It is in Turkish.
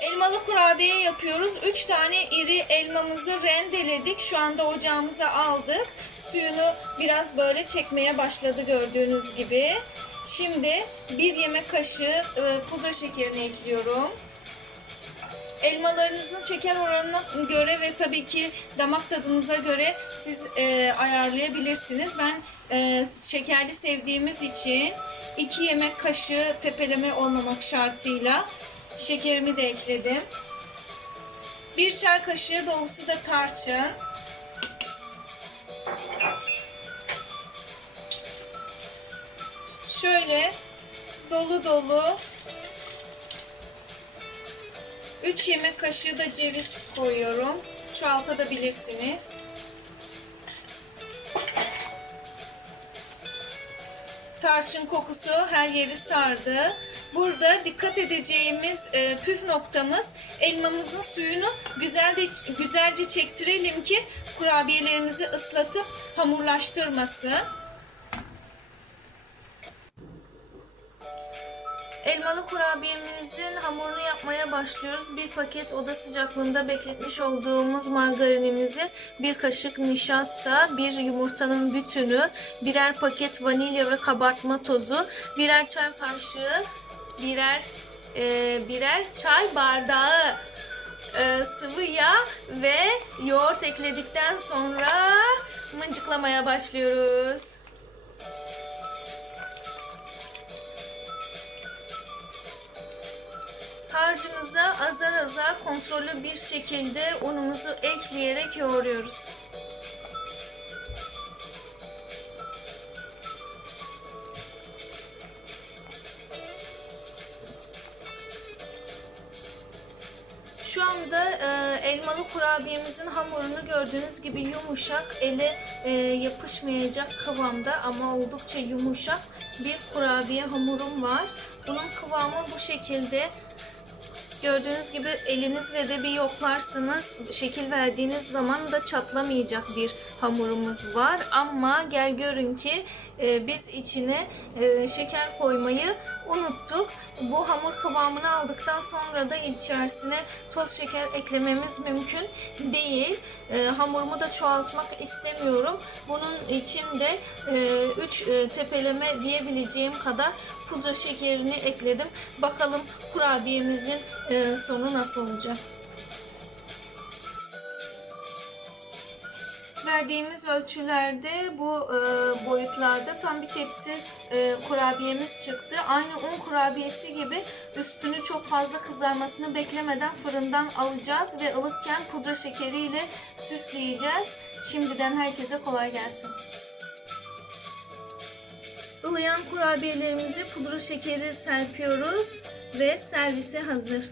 Elmalı kurabiye yapıyoruz. 3 tane iri elmamızı rendeledik. Şu anda ocağımıza aldık. Suyunu biraz böyle çekmeye başladı gördüğünüz gibi. Şimdi bir yemek kaşığı e, pudra şekerini ekliyorum. Elmalarınızın şeker oranına göre ve tabii ki damak tadınıza göre siz e, ayarlayabilirsiniz. Ben e, şekerli sevdiğimiz için 2 yemek kaşığı tepeleme olmamak şartıyla şekerimi de ekledim. 1 çay kaşığı dolusu da tarçın. Şöyle dolu dolu 3 yemek kaşığı da ceviz koyuyorum. Çoğaltabilirsiniz. Tarçın kokusu her yeri sardı. Burada dikkat edeceğimiz e, püf noktamız elmamızın suyunu güzelce, güzelce çektirelim ki kurabiyelerimizi ıslatıp hamurlaştırmasın. Elmalı kurabiyemizin hamurunu yapmaya başlıyoruz. Bir paket oda sıcaklığında bekletmiş olduğumuz margarinimizi, bir kaşık nişasta, bir yumurtanın bütünü, birer paket vanilya ve kabartma tozu, birer çay kaşığı, birer e, birer çay bardağı e, sıvı yağ ve yoğurt ekledikten sonra mıncıklamaya başlıyoruz. Harcımıza azar azar kontrollü bir şekilde unumuzu ekleyerek yoğuruyoruz. Şu anda e, elmalı kurabiyemizin hamurunu gördüğünüz gibi yumuşak, ele e, yapışmayacak kıvamda ama oldukça yumuşak bir kurabiye hamurum var. Bunun kıvamı bu şekilde. Gördüğünüz gibi elinizle de bir yoklarsınız. Şekil verdiğiniz zaman da çatlamayacak bir hamurumuz var. Ama gel görün ki e, biz içine e, şeker koymayı unuttuk. Bu hamur kıvamını aldıktan sonra da içerisine toz şeker eklememiz mümkün değil. E, hamurumu da çoğaltmak istemiyorum. Bunun için de 3 tepeleme diyebileceğim kadar pudra şekerini ekledim. Bakalım kurabiyemizin e, sonu nasıl olacak? Verdiğimiz ölçülerde bu e, boyutlarda tam bir tepsi e, kurabiyemiz çıktı. Aynı un kurabiyesi gibi üstünü çok fazla kızarmasını beklemeden fırından alacağız ve ılıkken pudra şekeriyle süsleyeceğiz. Şimdiden herkese kolay gelsin. Ilıyan kurabiyelerimizi pudra şekeri serpiyoruz ve servise hazır.